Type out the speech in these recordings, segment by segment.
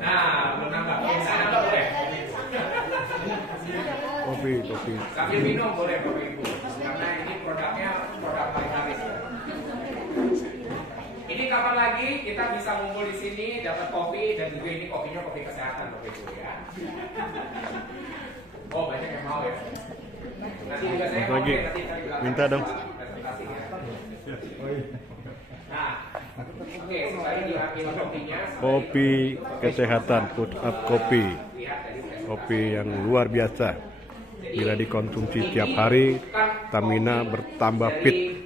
Nah, belum nambah. Bisa nambah boleh. Kopi. Sambil minum boleh Bapak Ibu. Karena ini produknya produk paling habis ya. Ini kapan lagi kita bisa ngumpul di sini dapat kopi dan juga ini kopinya kopi kesehatan Bapak Ibu ya. Oh banyak yang mau ya. Nanti juga saya mau lagi. nanti Minta dong. presentasinya. Nah, oke sekali diambil kopinya. Kopi kesehatan, Push Up Kopi. Kopi yang luar biasa. Bila dikonsumsi tiap hari, stamina bertambah fit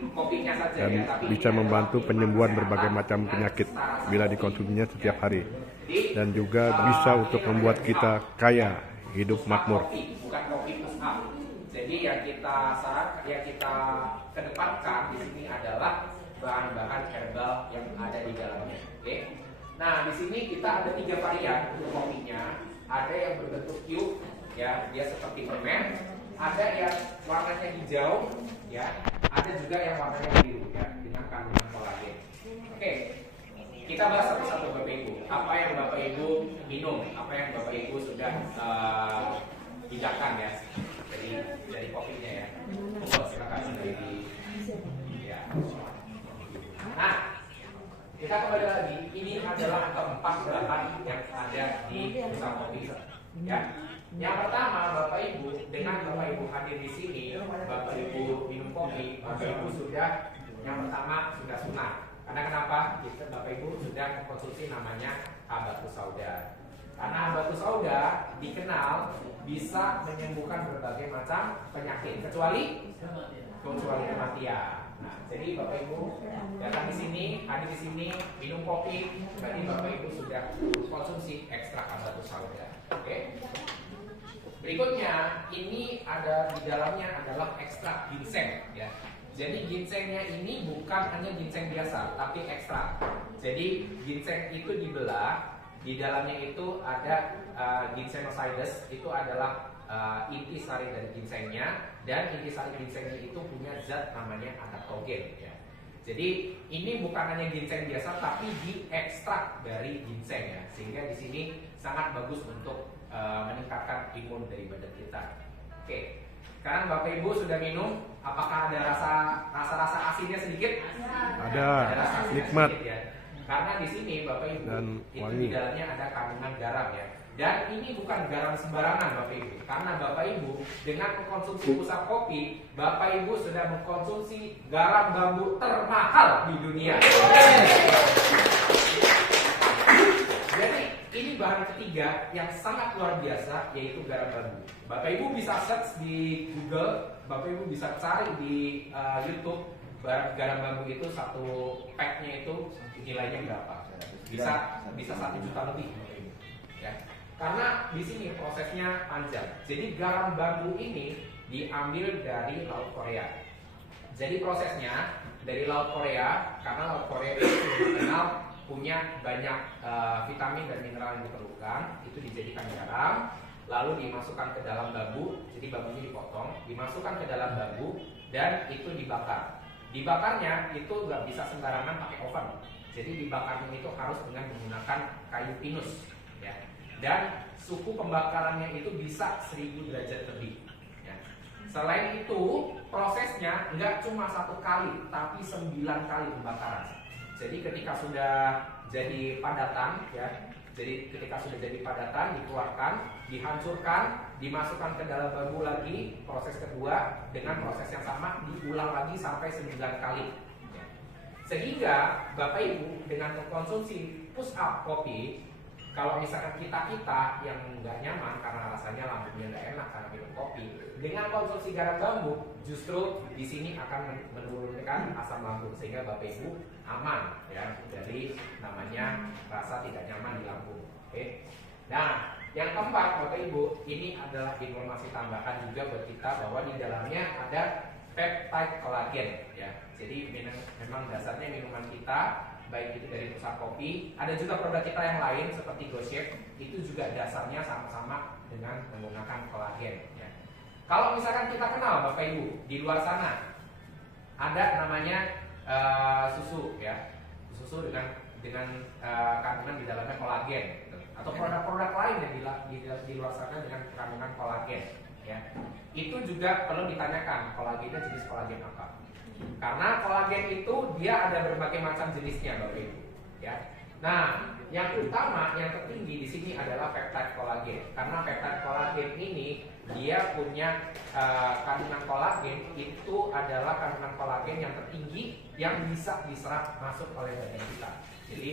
dan bisa membantu penyembuhan berbagai macam penyakit bila dikonsumsinya setiap hari. Dan juga bisa untuk membuat kita kaya, hidup makmur. Bukan kopi push up. Jadi yang kita kedepankan di sini adalah bahan-bahan herbal yang ada di dalamnya. Oke. Nah, di sini kita ada 3 varian untuk kopinya. Ada yang berbentuk cube, ya, dia seperti permen. Ada yang warnanya hijau, ya. Ada juga yang warnanya biru, ya, dengan kandungan kolagen. Oke. Kita bahas satu-satu Bapak Ibu. Apa yang Bapak Ibu minum? Apa yang Bapak Ibu sudah hidangkan ya? Dari kopinya ya. Monggo silakan dari ya. Nah, kita kembali lagi. Ini adalah keempat bahan yang ada di pusat kopi, ya. Yang pertama, Bapak Ibu, dengan Bapak Ibu hadir di sini, Bapak Ibu minum kopi, Bapak Ibu sudah yang pertama sudah sunat. Karena kenapa? Kita Bapak Ibu sudah mengkonsumsi namanya habatus sauda. Karena habatus sauda dikenal bisa menyembuhkan berbagai macam penyakit, kecuali kematian. Nah, jadi Bapak Ibu datang di sini, hadir di sini, minum kopi, berarti Bapak Ibu sudah konsumsi ekstrak habatus sauda. Oke. Berikutnya, ini ada di dalamnya adalah ekstrak ginseng, ya. Jadi ginsengnya ini bukan hanya ginseng biasa, tapi ekstrak. Jadi ginseng itu dibelah, di dalamnya itu ada ginsenosides, itu adalah inti sari dari ginsengnya, dan inti sari ginsengnya itu punya zat namanya adaptogen, ya. Jadi ini bukan hanya ginseng biasa, tapi diekstrak dari ginseng, ya. Sehingga di sini sangat bagus untuk meningkatkan imun dari badan kita. Oke. Sekarang Bapak Ibu sudah minum, apakah ada rasa asinnya sedikit? Ada, rasa asinnya nikmat. sedikit, ya. Karena di sini Bapak Ibu Dan itu wangi. di dalamnya ada kandungan garam, ya. Dan ini bukan garam sembarangan Bapak Ibu. Karena Bapak Ibu dengan mengkonsumsi pusat kopi, Bapak Ibu sudah mengkonsumsi garam bambu termahal di dunia. Jadi ini bahan ketiga yang sangat luar biasa, yaitu garam bambu. Bapak Ibu bisa search di Google, Bapak Ibu bisa cari di YouTube garam bambu itu satu packnya itu nilainya berapa? Bisa 1 juta lebih, Bapak Ibu. Ya. Karena di sini prosesnya panjang. Jadi garam bambu ini diambil dari Laut Korea. Jadi prosesnya dari Laut Korea, karena Laut Korea itu dikenal punya banyak vitamin dan mineral yang diperlukan, itu dijadikan garam, lalu dimasukkan ke dalam bambu, jadi bambunya dipotong, dimasukkan ke dalam bambu, dan itu dibakar. Dibakarnya itu nggak bisa sembarangan pakai oven, jadi dibakarnya itu harus dengan menggunakan kayu pinus, ya. Dan suhu pembakarannya itu bisa 1000 derajat lebih. Ya. Selain itu prosesnya nggak cuma 1 kali, tapi 9 kali pembakaran. Jadi ketika sudah jadi padatan, ya, jadi ketika sudah jadi padatan dikeluarkan, dihancurkan, dimasukkan ke dalam bambu lagi, proses kedua dengan proses yang sama diulang lagi sampai 9 kali. Ya. Sehingga Bapak Ibu dengan mengkonsumsi push up kopi, kalau misalkan kita yang nggak nyaman karena rasanya lambungnya nggak enak karena minum kopi, dengan konsumsi garam bambu justru di sini akan menurunkan asam lambung sehingga Bapak Ibu aman ya dari namanya rasa tidak nyaman di lambung. Oke. Nah, yang keempat Bapak Ibu, ini adalah informasi tambahan juga buat kita bahwa di dalamnya ada peptide kolagen ya. Jadi memang dasarnya minuman kita baik itu dari pusat kopi, ada juga produk kita yang lain seperti GoShape, itu juga dasarnya sama-sama dengan menggunakan kolagen ya. Kalau misalkan kita kenal Bapak Ibu di luar sana ada namanya susu ya, susu dengan dengan kandungan di dalamnya kolagen gitu. Atau produk-produk lain yang di luar sana dengan kandungan kolagen ya. Itu juga perlu ditanyakan kolagennya jenis kolagen apa. Karena kolagen itu dia ada berbagai macam jenisnya Bapak Ibu ya. Nah, yang utama, yang tertinggi di sini adalah peptide kolagen. Karena peptide kolagen ini dia punya kandungan kolagen itu adalah kandungan kolagen yang tertinggi yang bisa diserap masuk oleh badan kita. Jadi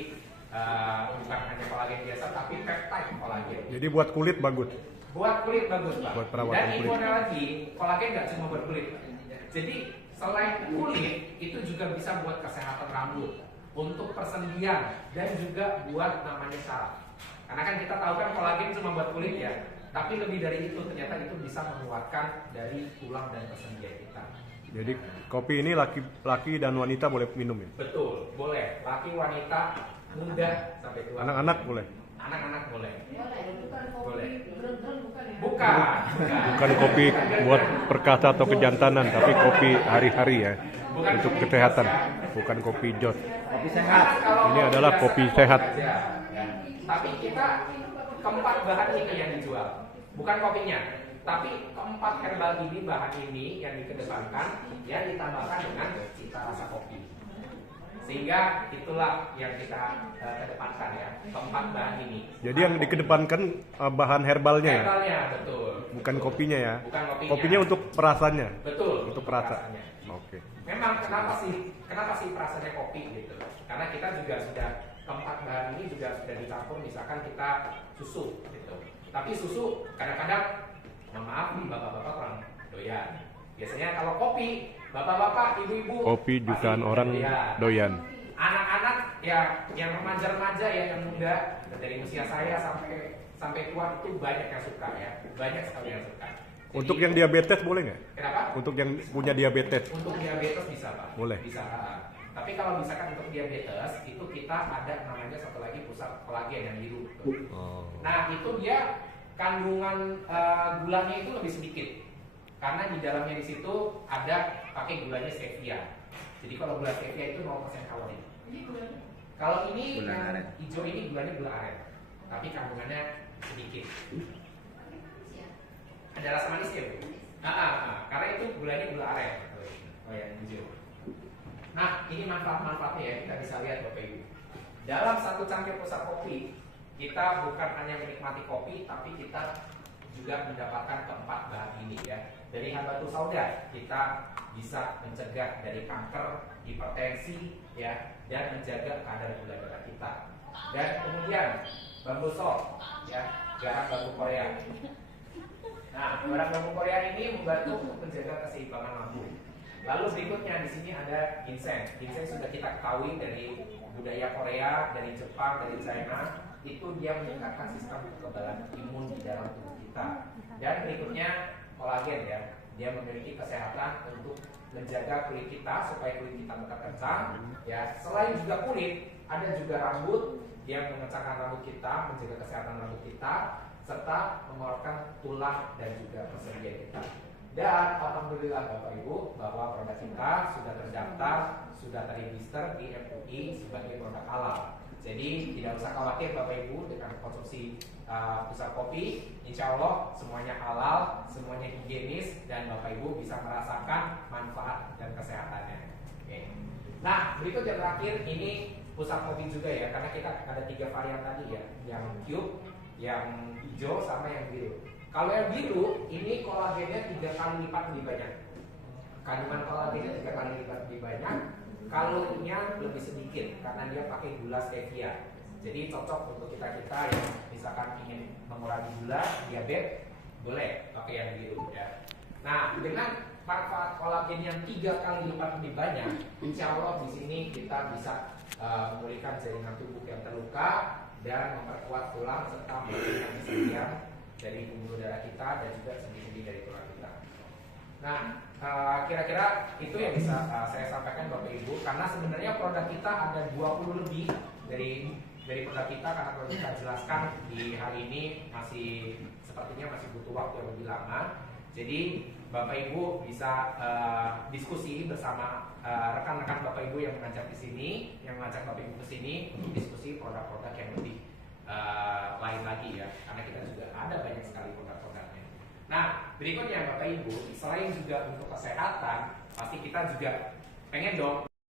bukan hanya kolagen biasa tapi peptide kolagen. Jadi buat kulit bagus. Buat kulit bagus Pak. Buat perawatan Dan kulit. infonya lagi, kolagen nggak cuma buat kulit. Jadi selain kulit itu juga bisa buat kesehatan rambut, untuk persendian dan juga buat namanya saraf. Karena kan kita tahu kan kolagen cuma buat kulit ya, tapi lebih dari itu ternyata itu bisa menguatkan dari tulang dan persendian kita. Jadi kopi ini laki dan wanita boleh minum ya? Betul, boleh. Laki, wanita, muda sampai tua. Anak-anak boleh? Anak-anak boleh. Boleh, bukan kopi bukan ya? Bukan. Bukan kopi buat perkasa atau kejantanan, tapi kopi hari-hari ya. Bukan Untuk kopi kesehatan, jos, ya. bukan kopi jot. Kopi sehat. Kalau Ini adalah biasa kopi sehat. aja, ya. Tapi kita keempat bahan ini yang dijual, bukan kopinya. Tapi keempat herbal ini, bahan ini yang dikedepankan, yang ditambahkan dengan cita rasa kopi. Sehingga itulah yang kita kedepankan ya, keempat bahan ini. Jadi yang dikedepankan bahan herbalnya ya? Herbalnya, betul. Bukan kopinya ya? Bukan kopinya. Kopinya untuk perasannya? Betul. Untuk perasa? perasaannya. Oke. Memang kenapa sih perasaannya kopi gitu? Karena kita juga sudah keempat bahan ini juga sudah dicampur, misalkan kita susu gitu. Tapi susu kadang-kadang, mohon maaf nih bapak-bapak kurang doyan. Biasanya kalau kopi, bapak-bapak, ibu-ibu Kopi jutaan pasti orang doyan. Anak-anak ya, yang remaja-remaja ya, yang muda dari usia saya sampai tua itu banyak yang suka ya, banyak sekali yang suka. Jadi, Untuk yang diabetes boleh nggak? kenapa? Untuk yang punya diabetes? Untuk diabetes bisa Pak. Boleh. Bisa. Tapi kalau misalkan untuk diabetes itu kita ada namanya satu lagi pusat kolagen yang biru. Oh. Nah itu dia kandungan gulanya itu lebih sedikit. Karena di dalamnya di situ ada pakai gulanya stevia. Jadi kalau gula stevia itu 0% kalori. Kalau ini Gula yang aren. hijau ini gulanya gula aren. Tapi kandungannya sedikit. Ada rasa manisnya Bu? Karena itu gulanya gula aren. Oh yang hijau. Nah ini manfaat-manfaatnya ya, kita bisa lihat Bapak Ibu. Dalam satu cangkir pusat kopi, kita bukan hanya menikmati kopi, tapi kita juga mendapatkan keempat bahan ini ya. Dari Habatus Sauda kita bisa mencegah dari kanker, hipertensi ya, dan menjaga kadar gula darah kita. Dan kemudian bambu salt ya, garam bambu Korea. Nah, garam bambu Korea ini membantu untuk menjaga keseimbangan lambung. Lalu berikutnya di sini ada ginseng. Ginseng sudah kita ketahui dari budaya Korea, dari Jepang, dari China, itu dia meningkatkan sistem kekebalan imun di dalam tubuh kita. Dan berikutnya kolagen ya, dia memiliki kesehatan untuk menjaga kulit kita supaya kulit kita tetap kencang. Ya, selain juga kulit, ada juga rambut, dia mengencangkan rambut kita, menjaga kesehatan rambut kita, serta mengeluarkan tulang dan juga persendian kita. Dan alhamdulillah Bapak Ibu bahwa produk kita sudah terdaftar, sudah terregister di MUI sebagai produk halal. Jadi tidak usah khawatir Bapak Ibu dengan konsumsi pusat kopi. Insya Allah semuanya halal, semuanya higienis, dan Bapak Ibu bisa merasakan manfaat dan kesehatannya. Oke. Nah berikut yang terakhir ini pusat kopi juga ya, karena kita ada 3 varian tadi ya, yang cube, yang hijau, sama yang biru. Kalau yang biru ini kolagennya 3 kali lipat lebih banyak. Kandungan kolagennya 3 kali lipat lebih banyak. Kalorinya lebih sedikit karena dia pakai gula stevia. Jadi cocok untuk kita yang misalkan ingin mengurangi gula, diabetes, boleh pakai yang biru ya. Nah dengan manfaat kolagen yang 3 kali lipat lebih banyak, insya Allah di sini kita bisa memulihkan jaringan tubuh yang terluka dan memperkuat tulang serta memberikan kesehatan dari pembuluh darah kita dan juga sendi-sendi dari tulang kita. Nah, kira-kira itu yang bisa saya sampaikan Bapak Ibu, karena sebenarnya produk kita ada 20 lebih dari produk kita, karena kalau kita jelaskan di hari ini masih sepertinya masih butuh waktu yang lebih lama. Jadi Bapak Ibu bisa diskusi bersama rekan-rekan Bapak Ibu yang mengajar di sini, yang mengajak Bapak Ibu ke sini untuk diskusi produk-produk yang lebih lain lagi ya, karena kita juga ada banyak sekali produk-produknya. Nah, berikutnya Bapak Ibu, selain juga untuk kesehatan, pasti kita juga pengen dong